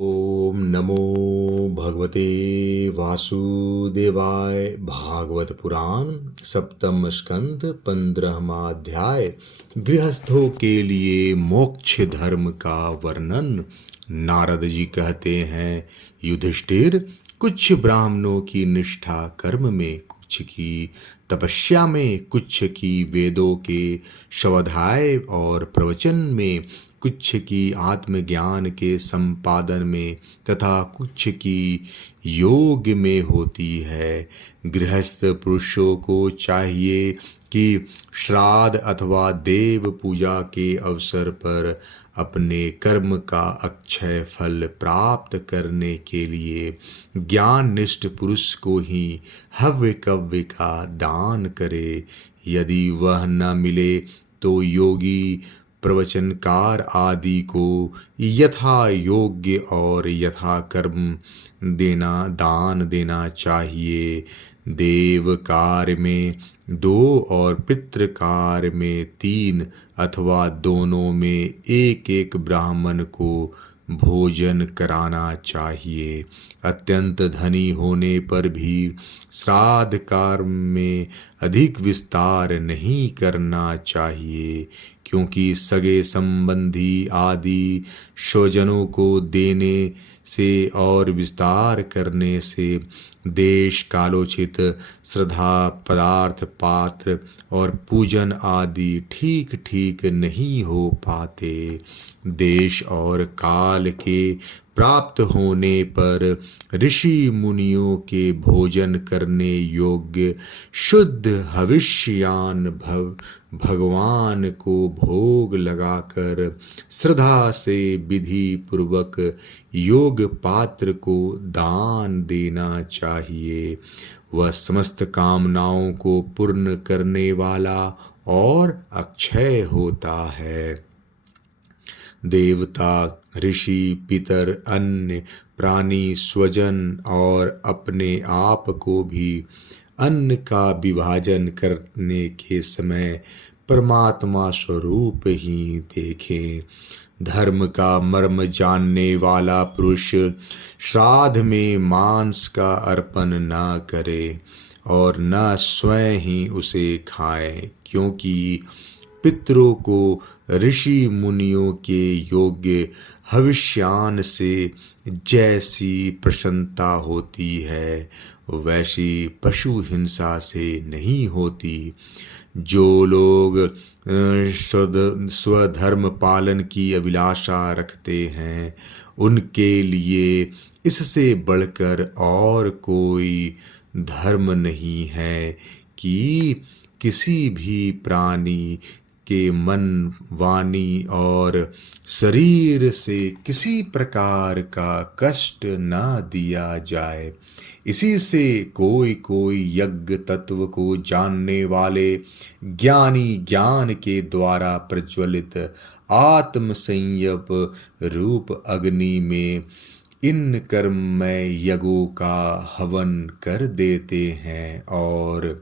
ओम नमो भगवते वासुदेवाय। भागवत पुराण सप्तम स्कंद 15वां अध्याय। गृहस्थों के लिए मोक्ष धर्म का वर्णन। नारद जी कहते हैं, युधिष्ठिर, कुछ ब्राह्मणों की निष्ठा कर्म में, कुछ की तपस्या में, कुछ की वेदों के स्वाध्याय और प्रवचन में, कुछ की आत्मज्ञान के संपादन में तथा कुछ की योग में होती है। गृहस्थ पुरुषों को चाहिए कि श्राद्ध अथवा देव पूजा के अवसर पर अपने कर्म का अक्षय फल प्राप्त करने के लिए ज्ञान निष्ठ पुरुष को ही हव्य कव्य का दान करे। यदि वह न मिले तो योगी प्रवचनकार आदि को यथा योग्य और यथा कर्म दान देना चाहिए। देव कार्य में 2 और पितृ कार्य में 3 अथवा दोनों में एक ब्राह्मण को भोजन कराना चाहिए। अत्यंत धनी होने पर भी श्राद्ध कर्म में अधिक विस्तार नहीं करना चाहिए, क्योंकि सगे संबंधी आदि स्वजनों को देने से और विस्तार करने से देश कालोचित श्रद्धा पदार्थ पात्र और पूजन आदि ठीक ठीक नहीं हो पाते। देश और काल के प्राप्त होने पर ऋषि मुनियों के भोजन करने योग्य शुद्ध हविष्यान भगवान को भोग लगाकर श्रद्धा से विधि पूर्वक योग पात्र को दान देना चाहिए। वह समस्त कामनाओं को पूर्ण करने वाला और अक्षय होता है। देवता, ऋषि, पितर, अन्य प्राणी, स्वजन और अपने आप को भी अन्न का विभाजन करने के समय परमात्मा स्वरूप ही देखें। धर्म का मर्म जानने वाला पुरुष श्राद्ध में मांस का अर्पण न करे और न स्वयं ही उसे खाए, क्योंकि पितरों को ऋषि मुनियों के योग्य हविष्यान से जैसी प्रसन्नता होती है वैसी पशु हिंसा से नहीं होती। जो लोग स्वधर्म पालन की अभिलाषा रखते हैं उनके लिए इससे बढ़कर और कोई धर्म नहीं है कि किसी भी प्राणी के मन, वाणी और शरीर से किसी प्रकार का कष्ट न दिया जाए। इसी से कोई यज्ञ तत्व को जानने वाले ज्ञानी ज्ञान के द्वारा प्रज्वलित आत्म संयप रूप अग्नि में इन कर्ममय यज्ञों का हवन कर देते हैं और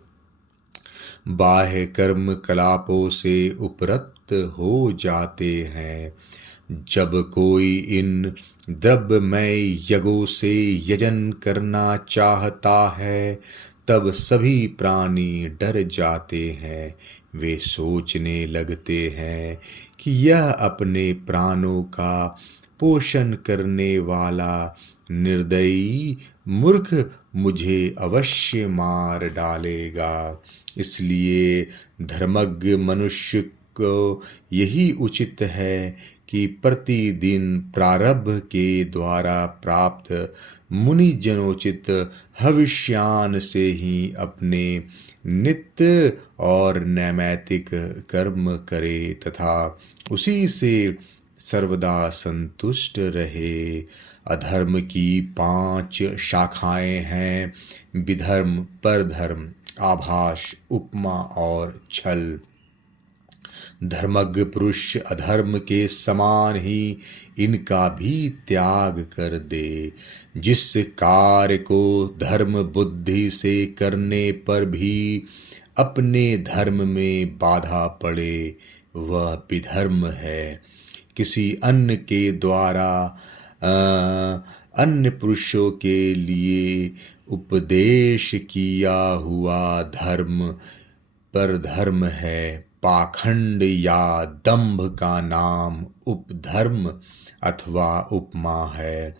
बाह्य कर्म कलापों से उपरत हो जाते हैं। जब कोई इन द्रव्यमय यज्ञों से यजन करना चाहता है तब सभी प्राणी डर जाते हैं। वे सोचने लगते हैं कि यह अपने प्राणों का पोषण करने वाला निर्दयी मूर्ख मुझे अवश्य मार डालेगा। इसलिए धर्मज्ञ मनुष्य को यही उचित है कि प्रतिदिन प्रारब्ध के द्वारा प्राप्त मुनिजनोचित हविष्यान से ही अपने नित्य और नैमित्तिक कर्म करे तथा उसी से सर्वदा संतुष्ट रहे। अधर्म की 5 शाखाएं हैं: विधर्म, परधर्म, आभास, उपमा और छल। धर्मज्ञ पुरुष अधर्म के समान ही इनका भी त्याग कर दे। जिस कार्य को धर्म बुद्धि से करने पर भी अपने धर्म में बाधा पड़े वह विधर्म है। किसी अन्य के द्वारा अन्य पुरुषों के लिए उपदेश किया हुआ धर्म पर धर्म है। पाखंड या दंभ का नाम उपधर्म अथवा उपमा है।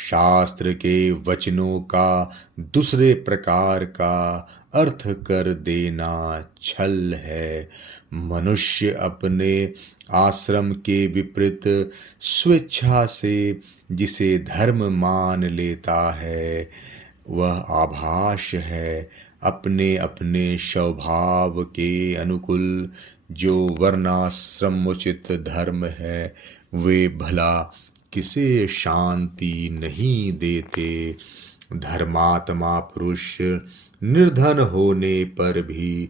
शास्त्र के वचनों का दूसरे प्रकार का अर्थ कर देना छल है। मनुष्य अपने आश्रम के विपरीत स्वेच्छा से जिसे धर्म मान लेता है वह आभास है। अपने अपने स्वभाव के अनुकूल जो वर्णाश्रमोचित धर्म है वे भला किसे शांति नहीं देते। धर्मात्मा पुरुष निर्धन होने पर भी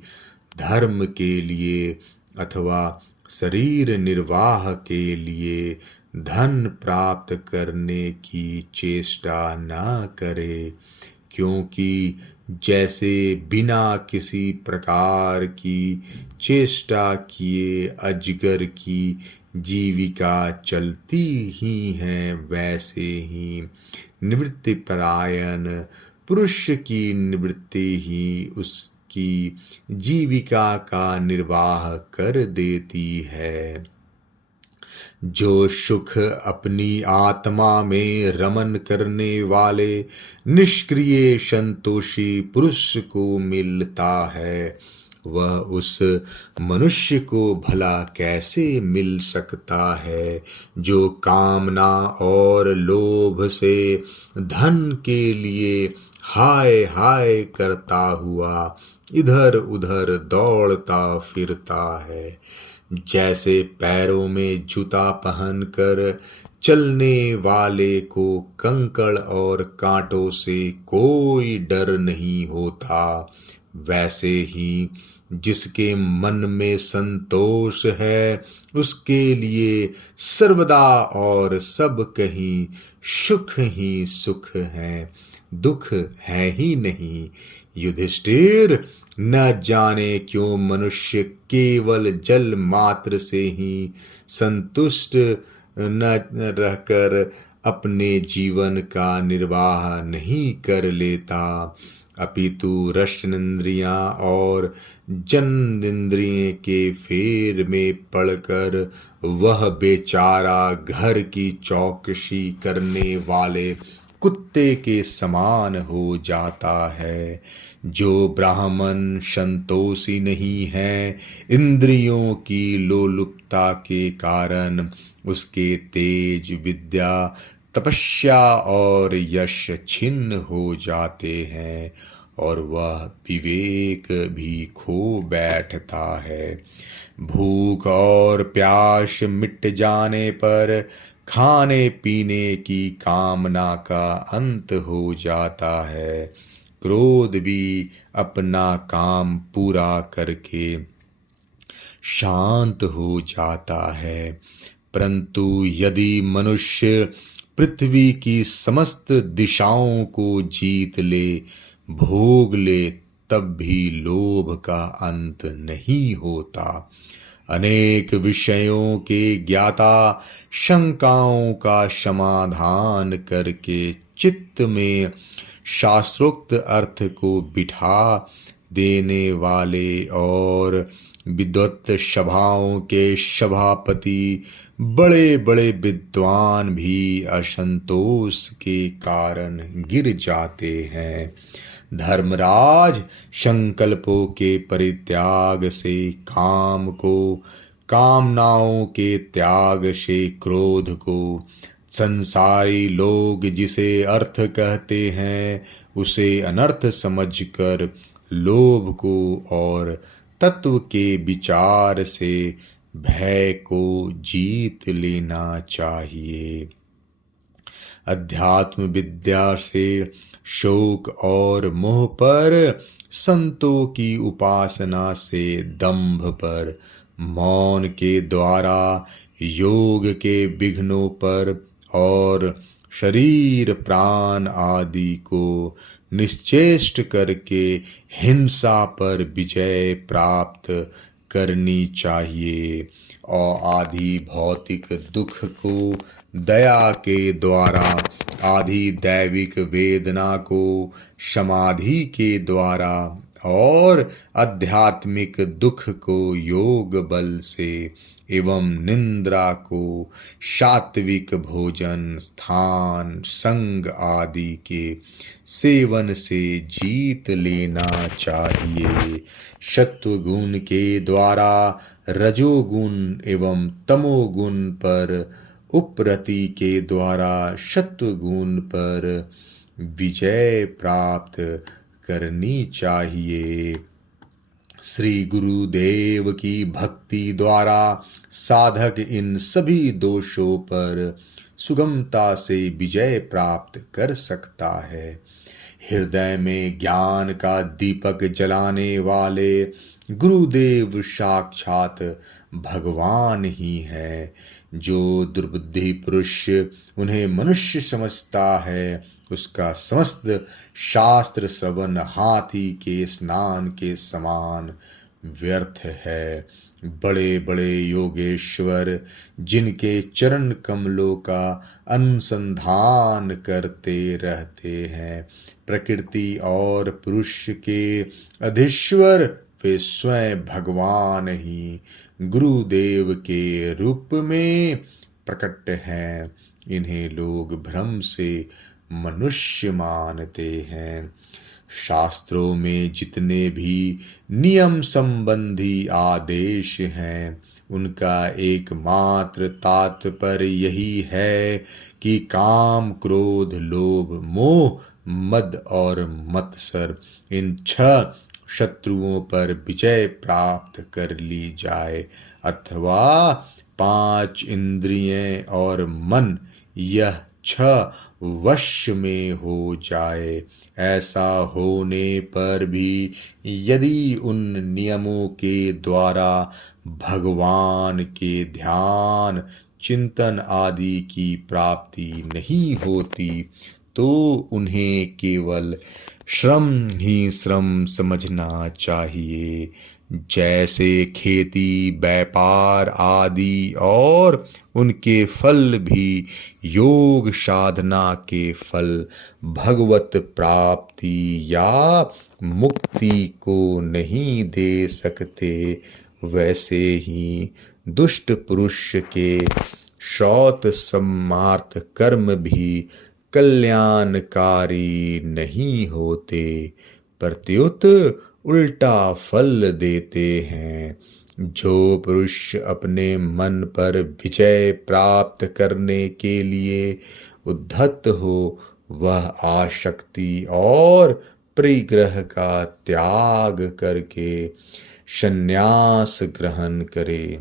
धर्म के लिए अथवा शरीर निर्वाह के लिए धन प्राप्त करने की चेष्टा न करे, क्योंकि जैसे बिना किसी प्रकार की चेष्टा किए अजगर की जीविका चलती ही है, वैसे ही निवृत्तिपरायण पुरुष की निवृत्ति ही उसकी जीविका का निर्वाह कर देती है। जो सुख अपनी आत्मा में रमन करने वाले निष्क्रिय संतोषी पुरुष को मिलता है वह उस मनुष्य को भला कैसे मिल सकता है जो कामना और लोभ से धन के लिए हाय हाय करता हुआ इधर उधर दौड़ता फिरता है। जैसे पैरों में जूता पहनकर चलने वाले को कंकड़ और कांटों से कोई डर नहीं होता, वैसे ही जिसके मन में संतोष है उसके लिए सर्वदा और सब कहीं सुख ही सुख है, दुख है ही नहीं। युधिष्ठिर, न जाने क्यों मनुष्य केवल जल मात्र से ही संतुष्ट न रहकर अपने जीवन का निर्वाह नहीं कर लेता, अपितु रसनेन्द्रियां और जननेन्द्रिय के फेर में पड़कर वह बेचारा घर की चौकसी करने वाले कुत्ते के समान हो जाता है। जो ब्राह्मण संतोषी नहीं है, इंद्रियों की लोलुपता के कारण उसके तेज, विद्या, तपस्या और यश छिन्न हो जाते हैं और वह विवेक भी खो बैठता है। भूख और प्यास मिट जाने पर खाने पीने की कामना का अंत हो जाता है। क्रोध भी अपना काम पूरा करके शांत हो जाता है, परंतु यदि मनुष्य पृथ्वी की समस्त दिशाओं को जीत ले, भोग ले, तब भी लोभ का अंत नहीं होता। अनेक विषयों के ज्ञाता शंकाओं का समाधान करके चित्त में शास्त्रोक्त अर्थ को बिठा देने वाले और विद्वत सभाओं के सभापति बड़े बड़े विद्वान भी असंतोष के कारण गिर जाते हैं। धर्मराज, संकल्पों के परित्याग से काम को, कामनाओं के त्याग से क्रोध को, संसारी लोग जिसे अर्थ कहते हैं उसे अनर्थ समझकर लोभ को और तत्व के विचार से भय को जीत लेना चाहिए। अध्यात्म विद्या से शोक और मोह पर, संतों की उपासना से दंभ पर, मौन के द्वारा योग के विघ्नों पर और शरीर प्राण आदि को निश्चेष्ट करके हिंसा पर विजय प्राप्त करनी चाहिए और आदि भौतिक दुख को दया के द्वारा, आदि दैविक वेदना को समाधि के द्वारा और आध्यात्मिक दुख को योग बल से एवं निंद्रा को सात्विक भोजन, स्थान, संग आदि के सेवन से जीत लेना चाहिए। सत्वगुण के द्वारा रजोगुण एवं तमोगुण पर उपरति के द्वारा सत्वगुण पर विजय प्राप्त करनी चाहिए। श्री गुरुदेव की भक्ति द्वारा साधक इन सभी दोषों पर सुगमता से विजय प्राप्त कर सकता है। हृदय में ज्ञान का दीपक जलाने वाले गुरुदेव साक्षात भगवान ही है। जो दुर्बुद्धि पुरुष उन्हें मनुष्य समझता है, उसका समस्त शास्त्र श्रवण हाथी के स्नान के समान व्यर्थ है। बड़े बड़े योगेश्वर जिनके चरण कमलों का अनुसंधान करते रहते हैं, प्रकृति और पुरुष के अधीश्वर वे स्वयं भगवान ही गुरुदेव के रूप में प्रकट हैं। इन्हें लोग भ्रम से मनुष्य मानते हैं। शास्त्रों में जितने भी नियम संबंधी आदेश हैं, उनका एकमात्र तात्पर्य यही है कि काम, क्रोध, लोभ, मोह, मद और मत्सर इन 6 शत्रुओं पर विजय प्राप्त कर ली जाए, अथवा 5 इंद्रियें और मन यह 6 वश में हो जाए। ऐसा होने पर भी यदि उन नियमों के द्वारा भगवान के ध्यान, चिंतन आदि की प्राप्ति नहीं होती, तो उन्हें केवल श्रम ही श्रम समझना चाहिए। जैसे खेती, व्यापार आदि और उनके फल भी योग साधना के फल भगवत प्राप्ति या मुक्ति को नहीं दे सकते, वैसे ही दुष्ट पुरुष के श्रौत सम्मार्थ कर्म भी कल्याणकारी नहीं होते, प्रत्युत उल्टा फल देते हैं। जो पुरुष अपने मन पर विजय प्राप्त करने के लिए उद्धत हो, वह आसक्ति और परिग्रह का त्याग करके संन्यास ग्रहण करे,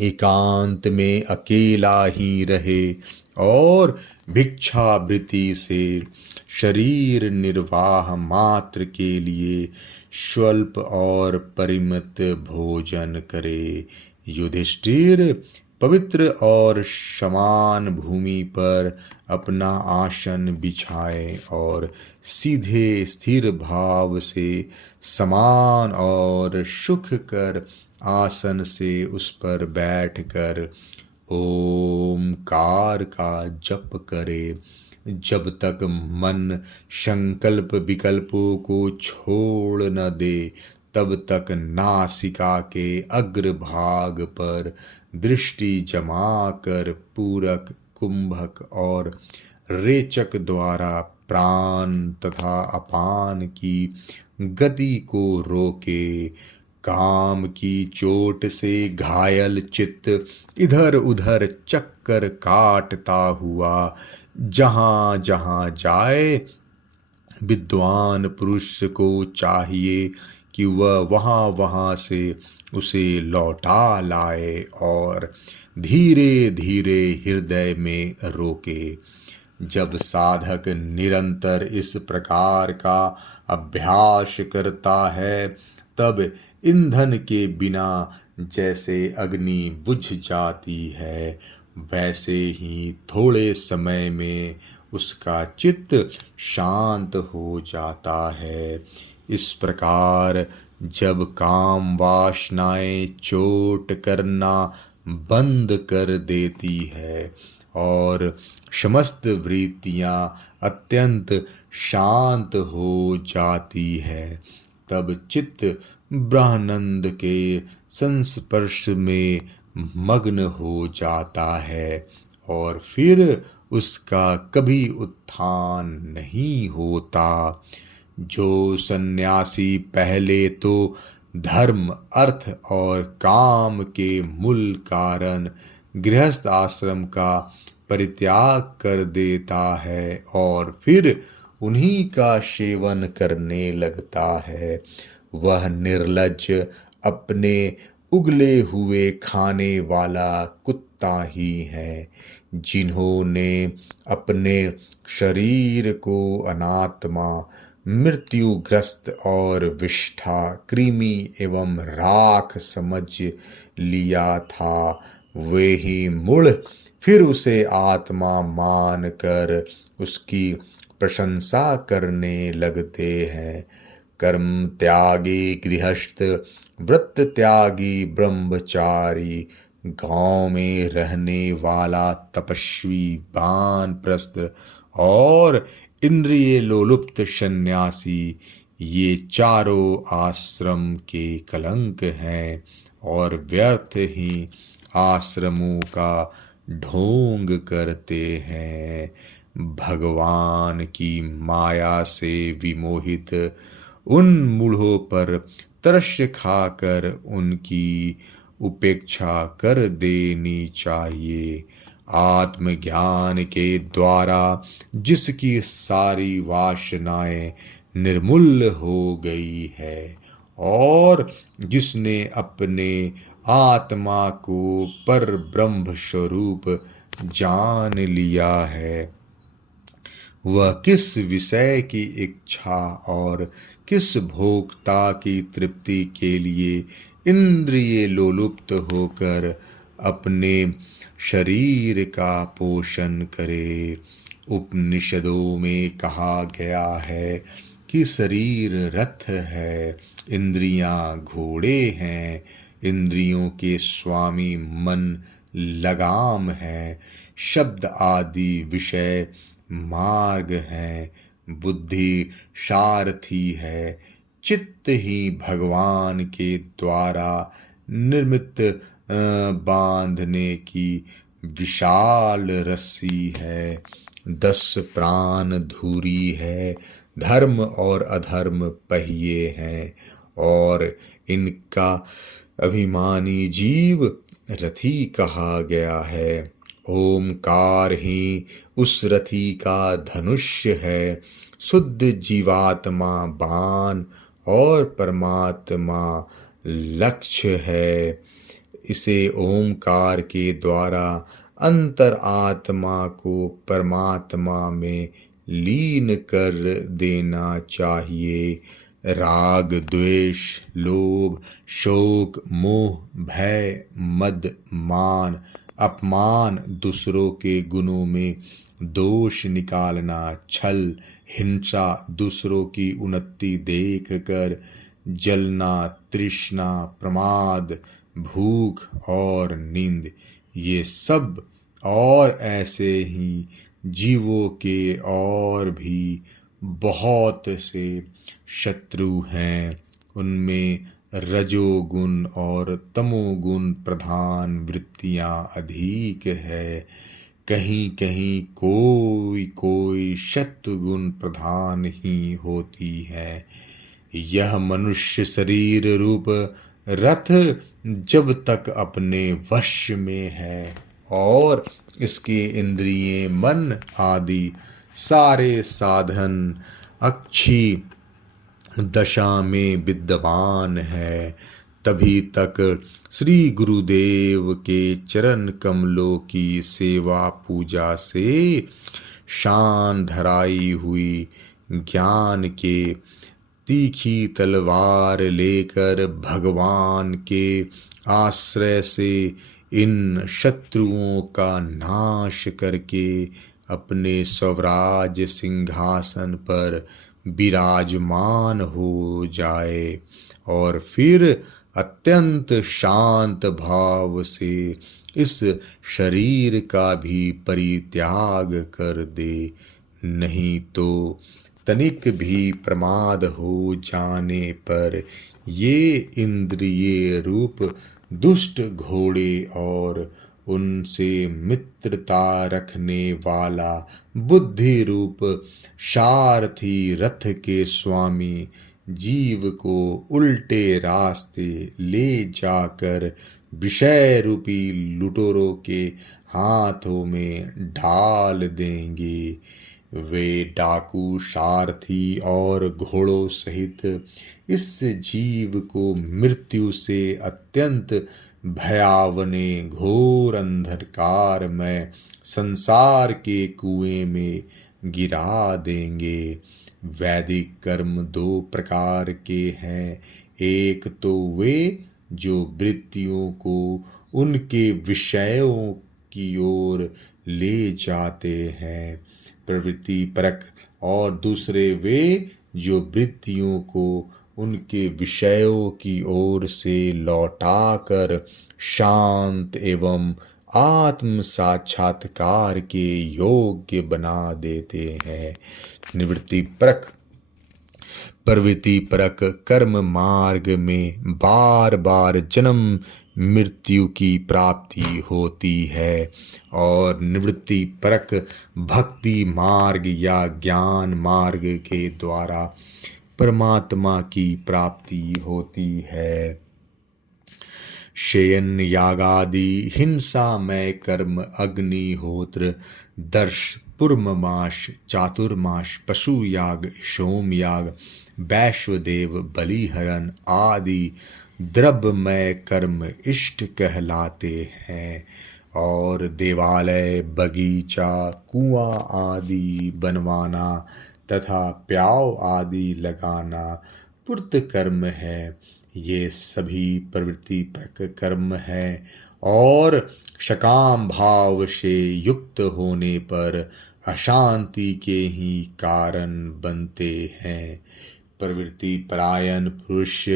एकांत में अकेला ही रहे और भिक्षावृत्ति से शरीर निर्वाह मात्र के लिए स्वल्प और परिमित भोजन करे। युधिष्ठिर पवित्र और समान भूमि पर अपना आसन बिछाए और सीधे स्थिर भाव से समान और सुखकर आसन से उस पर बैठकर ओमकार का जप करे। जब तक मन संकल्प विकल्पों को छोड़ न दे, तब तक नासिका के अग्रभाग पर दृष्टि जमा कर पूरक, कुंभक और रेचक द्वारा प्राण तथा अपान की गति को रोके। काम की चोट से घायल चित्त इधर उधर चक्कर काटता हुआ जहाँ जहाँ जाए, विद्वान पुरुष को चाहिए कि वह वहाँ वहाँ से उसे लौटा लाए और धीरे धीरे हृदय में रोके। जब साधक निरंतर इस प्रकार का अभ्यास करता है, तब ईंधन के बिना जैसे अग्नि बुझ जाती है, वैसे ही थोड़े समय में उसका चित्त शांत हो जाता है। इस प्रकार जब काम वासनाएं चोट करना बंद कर देती है और समस्त वृत्तियां अत्यंत शांत हो जाती है, तब चित्त ब्रह्मानंद के संस्पर्श में मग्न हो जाता है और फिर उसका कभी उत्थान नहीं होता। जो सन्यासी पहले तो धर्म, अर्थ और काम के मूल कारण गृहस्थ आश्रम का परित्याग कर देता है और फिर उन्हीं का सेवन करने लगता है, वह निर्लज्ज, अपने उगले हुए खाने वाला कुत्ता ही है। जिन्होंने अपने शरीर को अनात्मा, मृत्युग्रस्त और विष्ठा, कृमि एवं राख समझ लिया था, वे ही मुड़ फिर उसे आत्मा मानकर उसकी प्रशंसा करने लगते हैं। कर्म त्यागी गृहस्थ, व्रत त्यागी ब्रह्मचारी, गांव में रहने वाला तपस्वी वानप्रस्थ और इंद्रिय लोलुप्त सन्यासी, ये चारों आश्रम के कलंक हैं और व्यर्थ ही आश्रमों का ढोंग करते हैं। भगवान की माया से विमोहित उन मूढ़ों पर तरस खाकर उनकी उपेक्षा कर देनी चाहिए। आत्मज्ञान के द्वारा जिसकी सारी वासनाएं निर्मूल हो गई है और जिसने अपने आत्मा को पर ब्रह्म स्वरूप जान लिया है, वह किस विषय की इच्छा और किस भोक्ता की तृप्ति के लिए इंद्रिय लोलुप्त होकर अपने शरीर का पोषण करे। उपनिषदों में कहा गया है कि शरीर रथ है, इंद्रियां घोड़े हैं, इंद्रियों के स्वामी मन लगाम है, शब्द आदि विषय मार्ग है, बुद्धि सारथी है, चित्त ही भगवान के द्वारा निर्मित बांधने की विशाल रस्सी है। 10 प्राण धुरी है, धर्म और अधर्म पहिए हैं और इनका अभिमानी जीव रथी कहा गया है। ओमकार ही उस रथी का धनुष्य है, शुद्ध जीवात्मा बाण और परमात्मा लक्ष्य है। इसे ओमकार के द्वारा अंतर आत्मा को परमात्मा में लीन कर देना चाहिए। राग, द्वेष, लोभ, शोक, मोह, भय, मद, मान, अपमान, दूसरों के गुणों में दोष निकालना, छल, हिंसा, दूसरों की उन्नति देखकर जलना, तृष्णा, प्रमाद, भूख और नींद, ये सब और ऐसे ही जीवों के और भी बहुत से शत्रु हैं। उनमें रजोगुण और तमोगुण प्रधान वृत्तियां अधिक है, कहीं कहीं कोई कोई सत्वगुण प्रधान ही होती है। यह मनुष्य शरीर रूप रथ जब तक अपने वश में है और इसके इंद्रिय, मन आदि सारे साधन अच्छी दशा में विद्यमान है, तभी तक श्री गुरुदेव के चरण कमलों की सेवा पूजा से शान धराई हुई ज्ञान के तीखी तलवार लेकर भगवान के आश्रय से इन शत्रुओं का नाश करके अपने स्वराज सिंहासन पर विराजमान हो जाए और फिर अत्यंत शांत भाव से इस शरीर का भी परित्याग कर दे, नहीं तो तनिक भी प्रमाद हो जाने पर ये इंद्रिय रूप दुष्ट घोड़े और उनसे मित्रता रखने वाला बुद्धि रूप सारथी रथ के स्वामी जीव को उल्टे रास्ते ले जाकर विषय रूपी लुटेरों के हाथों में डाल देंगे। वे डाकू सारथी और घोड़ों सहित इस जीव को मृत्यु से अत्यंत भयावने घोर अंधकार में संसार के कुएं में गिरा देंगे। वैदिक कर्म दो प्रकार के हैं, एक तो वे जो वृत्तियों को उनके विषयों की ओर ले जाते हैं प्रवृत्ति परक, और दूसरे वे जो वृत्तियों को उनके विषयों की ओर से लौटाकर शांत एवं आत्म साक्षात्कार के योग्य बना देते हैं। निवृत्ति परक प्रवृत्ति परक कर्म मार्ग में बार बार जन्म मृत्यु की प्राप्ति होती है और निवृत्ति परक भक्ति मार्ग या ज्ञान मार्ग के द्वारा परमात्मा की प्राप्ति होती है। शयन यागादि हिंसामय कर्म अग्निहोत्र दर्श पूर्वमाश चातुर्माश पशु याग सोम याग वैश्वदेव बलिहरण आदि द्रव्यमय कर्म इष्ट कहलाते हैं और देवालय बगीचा कुआं आदि बनवाना तथा प्याव आदि लगाना पूर्त कर्म है। ये सभी प्रवृत्ति परक कर्म है और सकाम भाव से युक्त होने पर अशांति के ही कारण बनते हैं। प्रवृत्ति परायण पुरुष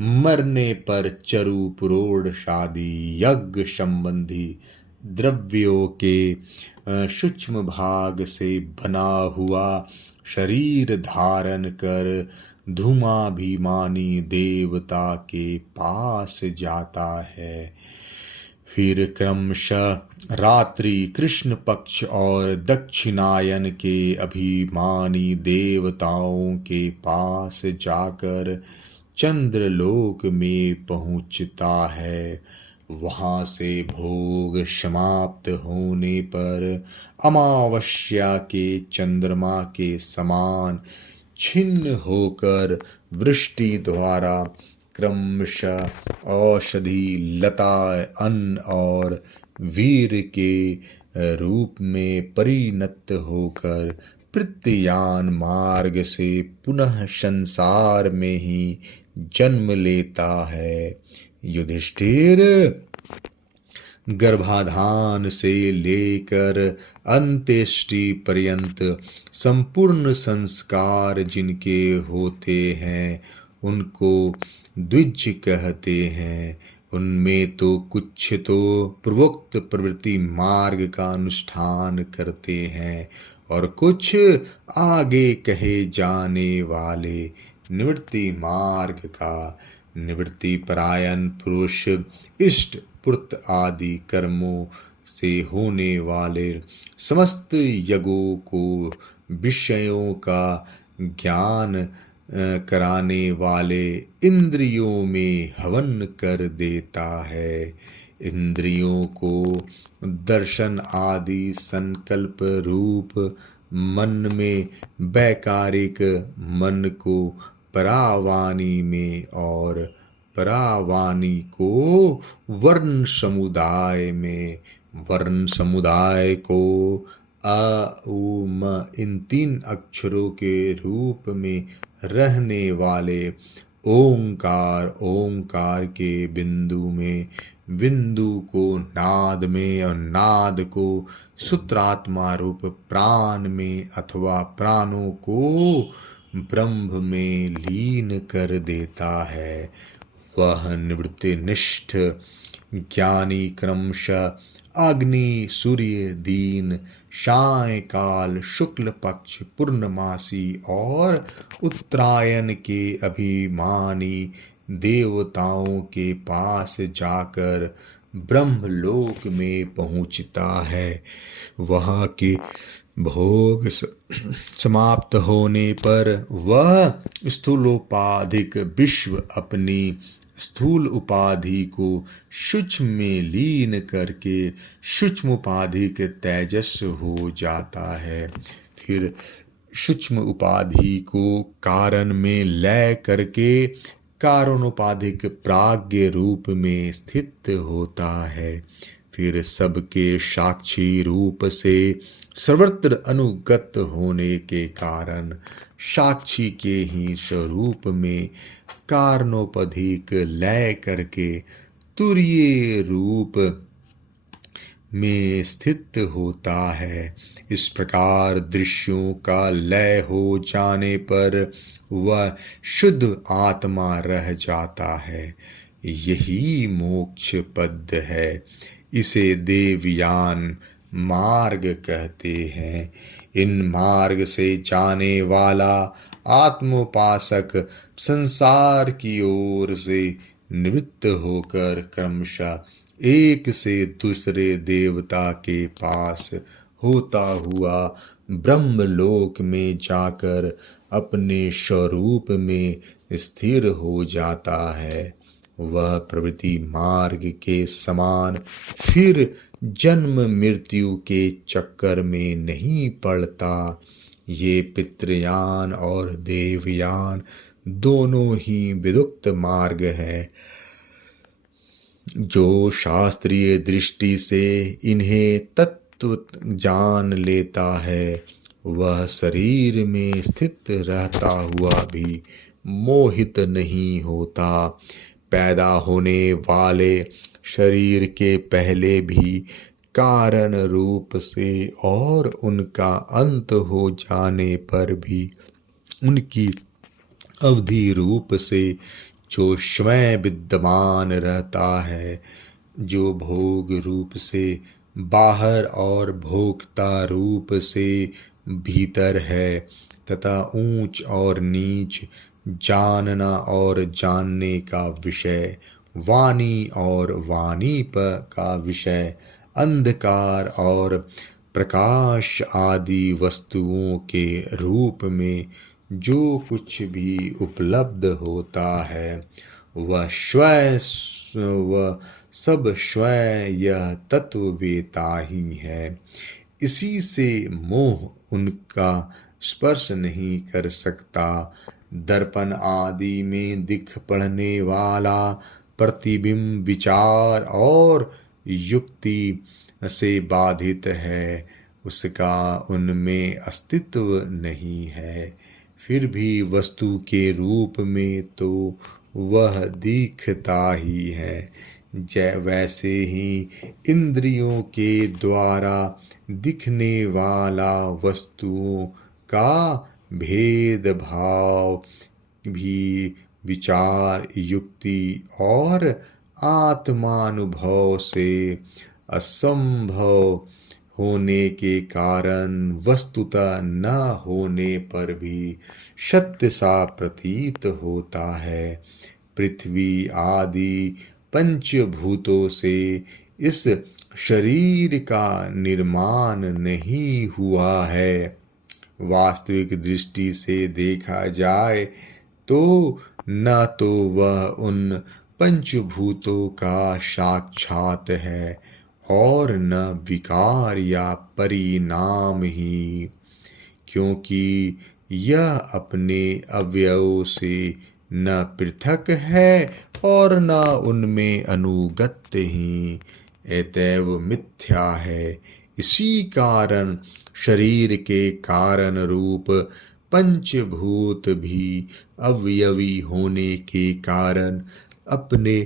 मरने पर चरु पुरोड़ शादी यज्ञ संबंधी द्रव्यों के सूक्ष्म भाग से बना हुआ शरीर धारण कर धूमाभिमानी देवता के पास जाता है। फिर क्रमशः रात्रि कृष्ण पक्ष और दक्षिणायन के अभिमानी देवताओं के पास जाकर चंद्रलोक में पहुँचता है। वहाँ से भोग समाप्त होने पर अमावस्या के चंद्रमा के समान छिन्न होकर वृष्टि द्वारा क्रमशः औषधि लता अन्न और वीर के रूप में परिणत होकर प्रत्यान मार्ग से पुनः संसार में ही जन्म लेता है। युधिष्ठिर गर्भाधान से लेकर अंत्येष्टि पर्यंत संपूर्ण संस्कार जिनके होते हैं उनको द्विज कहते हैं। उनमें तो कुछ तो पूर्वोक्त प्रवृत्ति मार्ग का अनुष्ठान करते हैं और कुछ आगे कहे जाने वाले निवृत्ति मार्ग का। निवृत्ति परायण पुरुष इष्ट पुर्त आदि कर्मों से होने वाले समस्त यज्ञों को विषयों का ज्ञान कराने वाले इंद्रियों में हवन कर देता है। इंद्रियों को दर्शन आदि संकल्प रूप मन में वैकारिक मन को परावाणी में और परावाणी को वर्ण समुदाय में, वर्ण समुदाय को अ उ म इन तीन अक्षरों के रूप में रहने वाले ओंकार, ओंकार के बिंदु में, बिंदु को नाद में और नाद को सूत्रात्मा रूप प्राण में अथवा प्राणों को ब्रह्म में लीन कर देता है। वह निवृत्तिनिष्ठ ज्ञानी क्रमशः अग्नि, सूर्य, दीन, सायंकाल, शुक्ल पक्ष, पूर्णमासी और उत्तरायण के अभिमानी देवताओं के पास जाकर ब्रह्मलोक में पहुँचता है। वहाँ के भोग समाप्त होने पर वह स्थूलोपाधिक विश्व अपनी स्थूल उपाधि को सूक्ष्म में लीन करके सूक्ष्म उपाधिक तेजस हो जाता है। फिर सूक्ष्म उपाधि को कारण में लय करके कारणोपाधिक प्राज्ञ रूप में स्थित होता है। फिर सबके साक्षी रूप से सर्वत्र अनुगत होने के कारण साक्षी के ही स्वरूप में कारणोपाधिक लय करके तुरीय रूप में स्थित होता है। इस प्रकार दृश्यों का लय हो जाने पर वह शुद्ध आत्मा रह जाता है। यही मोक्ष पद है। इसे देवयान मार्ग कहते हैं। इन मार्ग से जाने वाला आत्मोपासक संसार की ओर से निवृत्त होकर क्रमशः एक से दूसरे देवता के पास होता हुआ ब्रह्मलोक में जाकर अपने स्वरूप में स्थिर हो जाता है। वह प्रवृत्ति मार्ग के समान फिर जन्म मृत्यु के चक्कर में नहीं पड़ता। ये पितृयान और देवयान दोनों ही विदुक्त मार्ग है। जो शास्त्रीय दृष्टि से इन्हें तत्व जान लेता है वह शरीर में स्थित रहता हुआ भी मोहित नहीं होता। पैदा होने वाले शरीर के पहले भी कारण रूप से और उनका अंत हो जाने पर भी उनकी अवधि रूप से जो स्वयं विद्यमान रहता है, जो भोग रूप से बाहर और भोक्ता रूप से भीतर है तथा ऊंच और नीच, जानना और जानने का विषय, वाणी और वाणी पर का विषय, अंधकार और प्रकाश आदि वस्तुओं के रूप में जो कुछ भी उपलब्ध होता है वह सब स्वयं यह तत्ववेता ही है। इसी से मोह उनका स्पर्श नहीं कर सकता। दर्पण आदि में दिख पड़ने वाला प्रतिबिंब विचार और युक्ति से बाधित है, उसका उनमें अस्तित्व नहीं है। फिर भी वस्तु के रूप में तो वह दिखता ही है। वैसे ही इंद्रियों के द्वारा दिखने वाला वस्तुओं का भेदभाव भी विचार, युक्ति और आत्मानुभव से असंभव होने के कारण वस्तुतः न होने पर भी सत्य सा प्रतीत होता है। पृथ्वी आदि पंचभूतों से इस शरीर का निर्माण नहीं हुआ है। वास्तविक दृष्टि से देखा जाए तो न तो वह उन पंचभूतों का साक्षात है और न विकार या परिणाम ही, क्योंकि यह अपने अवयवों से न पृथक है और न उनमें अनुगत्य ही, अतएव मिथ्या है। इसी कारण शरीर के कारण रूप पंचभूत भी अवयवी होने के कारण अपने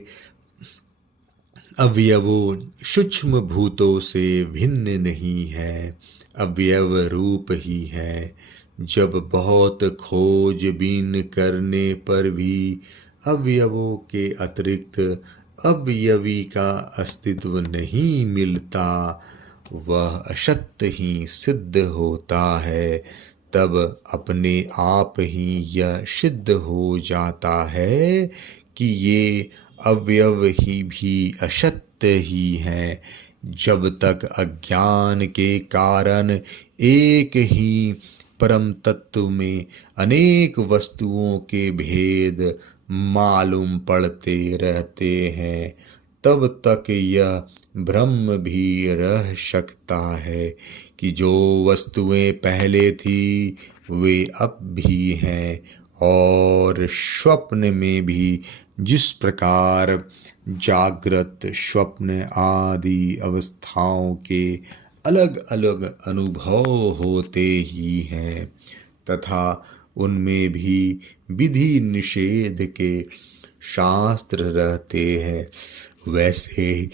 अवयवों सूक्ष्म भूतों से भिन्न नहीं है। अवयव रूप ही है। जब बहुत खोजबीन करने पर भी अवयवों के अतिरिक्त अवयवी का अस्तित्व नहीं मिलता, वह असत ही सिद्ध होता है। तब अपने आप ही यह सिद्ध हो जाता है कि ये अवयव ही भी असत ही हैं। जब तक अज्ञान के कारण एक ही परम तत्व में अनेक वस्तुओं के भेद मालूम पड़ते रहते हैं, तब तक यह भ्रम भी रह सकता है कि जो वस्तुएं पहले थी वे अब भी हैं। और स्वप्न में भी जिस प्रकार जागृत, स्वप्न आदि अवस्थाओं के अलग अलग अनुभव होते ही हैं तथा उनमें भी विधि निषेध के शास्त्र रहते हैं, वैसे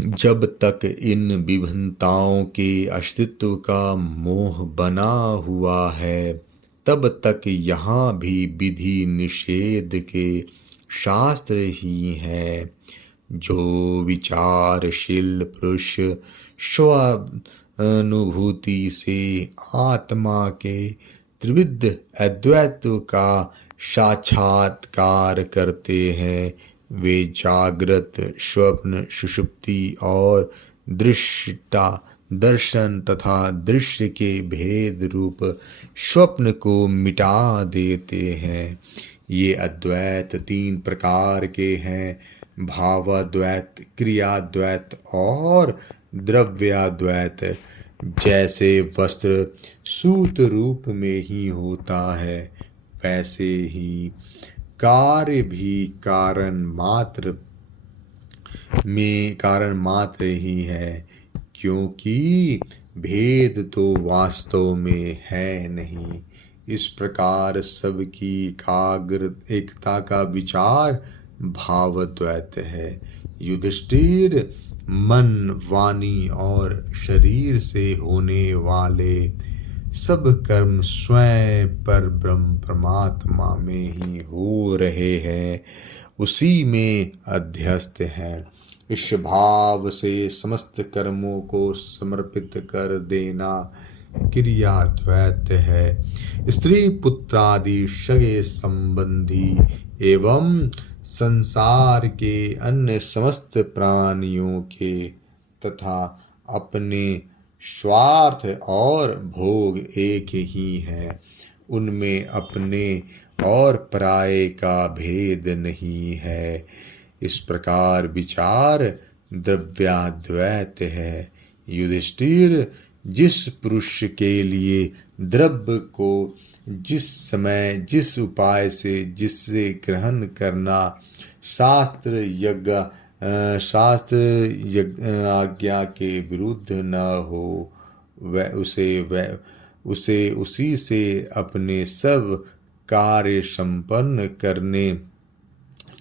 जब तक इन विभिन्नताओं के अस्तित्व का मोह बना हुआ है, तब तक यहाँ भी विधि निषेध के शास्त्र ही हैं। जो विचारशील पुरुष स्वानुभूति से आत्मा के त्रिविध अद्वैत का साक्षात्कार करते हैं, वे जागृत, स्वप्न, सुषुप्ति और दृष्टा दर्शन तथा दृश्य के भेद रूप स्वप्न को मिटा देते हैं। ये अद्वैत तीन प्रकार के हैं: भावाद्वैत, क्रियाद्वैत और द्रव्याद्वैत। जैसे वस्त्र सूत रूप में ही होता है, वैसे ही कार्य भी कारण मात्र ही है, क्योंकि भेद तो वास्तव में है नहीं। इस प्रकार सबकी एकता का विचार भावद्वैत है। युधिष्ठिर, मन, वाणी और शरीर से होने वाले सब कर्म स्वयं पर ब्रह्म परमात्मा में ही हो रहे हैं, उसी में अध्यस्त हैं। इस भाव से समस्त कर्मों को समर्पित कर देना क्रियाद्वैत है। स्त्री पुत्रादि सगे संबंधी एवं संसार के अन्य समस्त प्राणियों के तथा अपने स्वार्थ और भोग एक ही हैं। उनमें अपने और पराये का भेद नहीं है। इस प्रकार विचार द्रव्याद्वैत है। युधिष्ठिर, जिस पुरुष के लिए द्रव्य को जिस समय जिस उपाय से जिससे ग्रहण करना शास्त्र आज्ञा के विरुद्ध न हो, उसे उसी से अपने सब कार्य संपन्न करने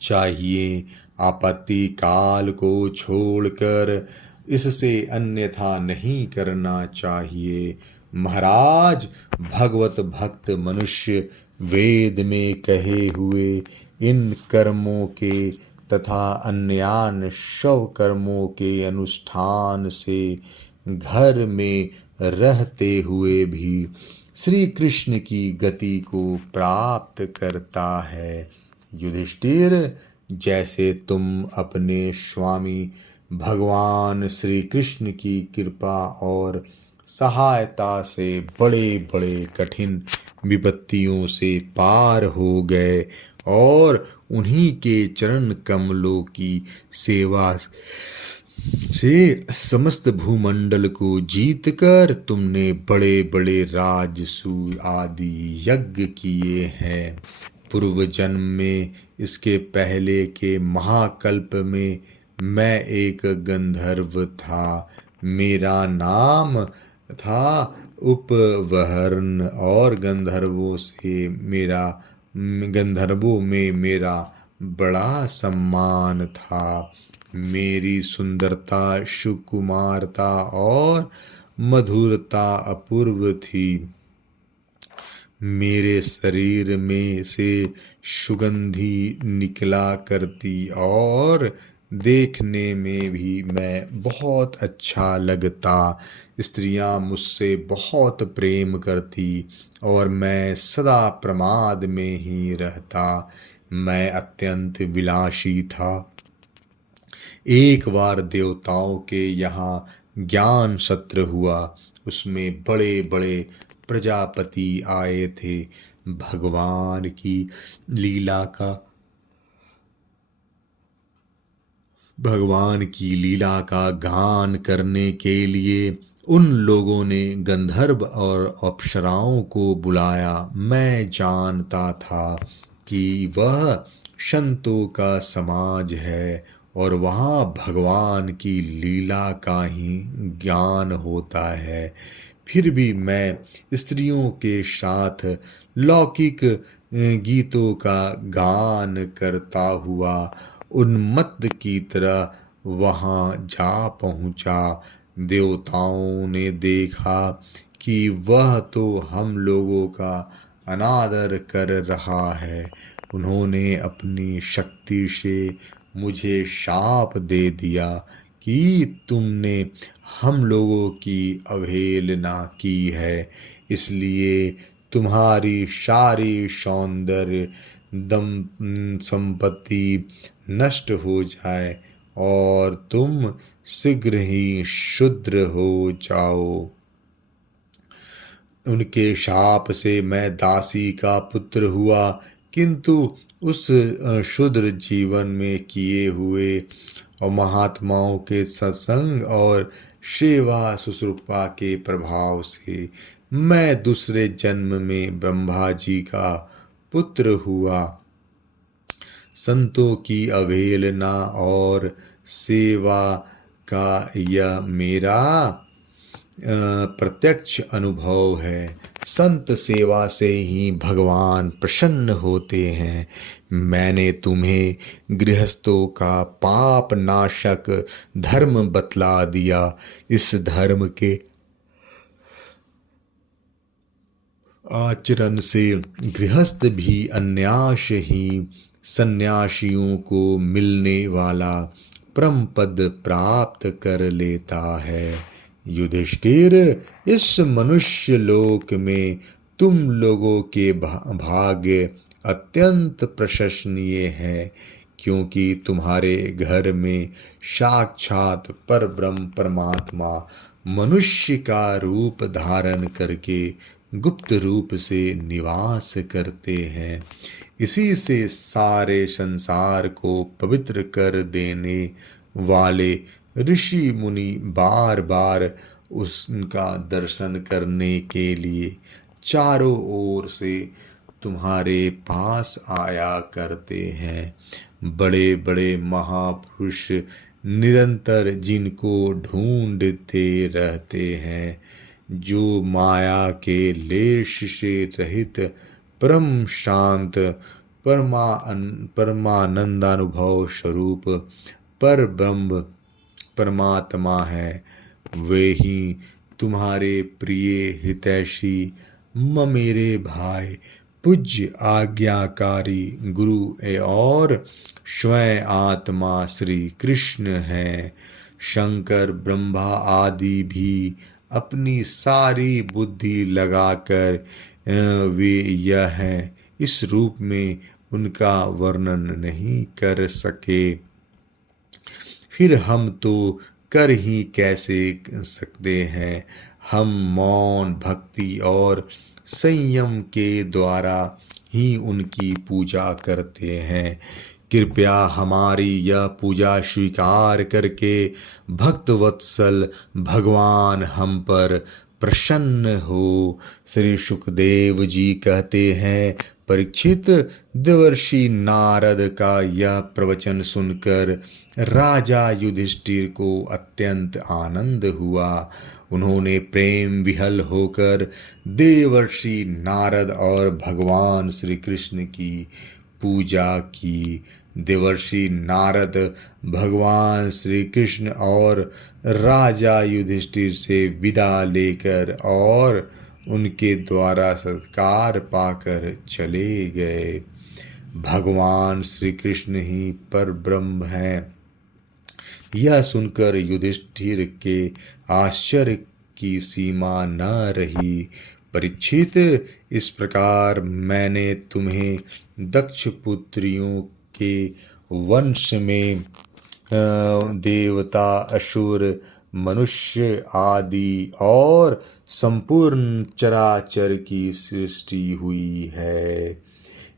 चाहिए। आपत्ति काल को छोड़कर इससे अन्यथा नहीं करना चाहिए। महाराज, भगवत भक्त मनुष्य वेद में कहे हुए इन कर्मों के तथा अन्यान शव कर्मों के अनुष्ठान से घर में रहते हुए भी श्री कृष्ण की गति को प्राप्त करता है। युधिष्ठिर, जैसे तुम अपने स्वामी भगवान श्री कृष्ण की कृपा और सहायता से बड़े बड़े कठिन विपत्तियों से पार हो गए और उन्हीं के चरण कमलों की सेवा से समस्त भूमंडल को जीतकर तुमने बड़े बड़े राजसूय आदि यज्ञ किए हैं। पूर्व जन्म में, इसके पहले के महाकल्प में मैं एक गंधर्व था। मेरा नाम था उपवहरण और गंधर्वों में मेरा बड़ा सम्मान था। मेरी सुंदरता, सुकुमारता और मधुरता अपूर्व थी। मेरे शरीर में से सुगंधी निकला करती और देखने में भी मैं बहुत अच्छा लगता। स्त्रियां मुझसे बहुत प्रेम करती और मैं सदा प्रमाद में ही रहता। मैं अत्यंत विलासी था। एक बार देवताओं के यहाँ ज्ञान सत्र हुआ। उसमें बड़े बड़े प्रजापति आए थे। भगवान की लीला का भगवान की लीला का गान करने के लिए उन लोगों ने गंधर्व और अप्सराओं को बुलाया। मैं जानता था कि वह संतों का समाज है और वहाँ भगवान की लीला का ही ज्ञान होता है। फिर भी मैं स्त्रियों के साथ लौकिक गीतों का गान करता हुआ उन्मत्त की तरह वहाँ जा पहुँचा। देवताओं ने देखा कि वह तो हम लोगों का अनादर कर रहा है। उन्होंने अपनी शक्ति से मुझे शाप दे दिया कि तुमने हम लोगों की अवहेलना की है, इसलिए तुम्हारी सारी सौंदर्य दम संपत्ति नष्ट हो जाए और तुम शीघ्र ही शूद्र हो जाओ। उनके शाप से मैं दासी का पुत्र हुआ, किंतु उस शूद्र जीवन में किए हुए और महात्माओं के सत्संग और सेवा शुश्रूषा के प्रभाव से मैं दूसरे जन्म में ब्रह्मा जी का पुत्र हुआ। संतों की अवहेलना और सेवा का यह मेरा प्रत्यक्ष अनुभव है। संत सेवा से ही भगवान प्रसन्न होते हैं। मैंने तुम्हें गृहस्थों का पाप नाशक धर्म बतला दिया। इस धर्म के आचरण से गृहस्थ भी अन्यास ही सन्यासियों को मिलने वाला परम पद प्राप्त कर लेता है। युधिष्ठिर, इस मनुष्य लोक में तुम लोगों के भाग्य अत्यंत प्रशंसनीय है, क्योंकि तुम्हारे घर में साक्षात परब्रह्म परमात्मा मनुष्य का रूप धारण करके गुप्त रूप से निवास करते हैं। इसी से सारे संसार को पवित्र कर देने वाले ऋषि मुनि बार बार उसका दर्शन करने के लिए चारों ओर से तुम्हारे पास आया करते हैं। बड़े बड़े महापुरुष निरंतर जिनको ढूंढते रहते हैं, जो माया के लेश से रहित परम शांत परमानंदानुभव स्वरूप पर ब्रह्म परमात्मा है, वे ही तुम्हारे प्रिय हितैषी ममेरे भाई पूज्य आज्ञाकारी गुरु और स्वयं आत्मा श्री कृष्ण हैं। शंकर ब्रह्मा आदि भी अपनी सारी बुद्धि लगाकर वे यह हैं, इस रूप में उनका वर्णन नहीं कर सके। फिर हम तो कर ही कैसे सकते हैं। हम मौन भक्ति और संयम के द्वारा ही उनकी पूजा करते हैं। कृपया हमारी यह पूजा स्वीकार करके भक्त वत्सल भगवान हम पर प्रसन्न हो। श्री सुखदेव जी कहते हैं, परीक्षित, देवर्षि नारद का यह प्रवचन सुनकर राजा युधिष्ठिर को अत्यंत आनंद हुआ। उन्होंने प्रेम विहल होकर देवर्षि नारद और भगवान श्री कृष्ण की पूजा की। देवर्षि नारद भगवान श्री कृष्ण और राजा युधिष्ठिर से विदा लेकर और उनके द्वारा सत्कार पाकर चले गए। भगवान श्री कृष्ण ही पर ब्रह्म हैं। यह सुनकर युधिष्ठिर के आश्चर्य की सीमा न रही। परीक्षित, इस प्रकार मैंने तुम्हें दक्ष पुत्रियों के वंश में देवता, असुर, मनुष्य आदि और संपूर्ण चराचर की सृष्टि हुई है।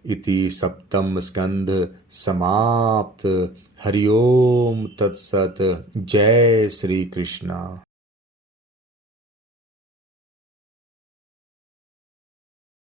इति सप्तम स्कंध समाप्त। हरि ओम तत्सत। जय श्री कृष्णा।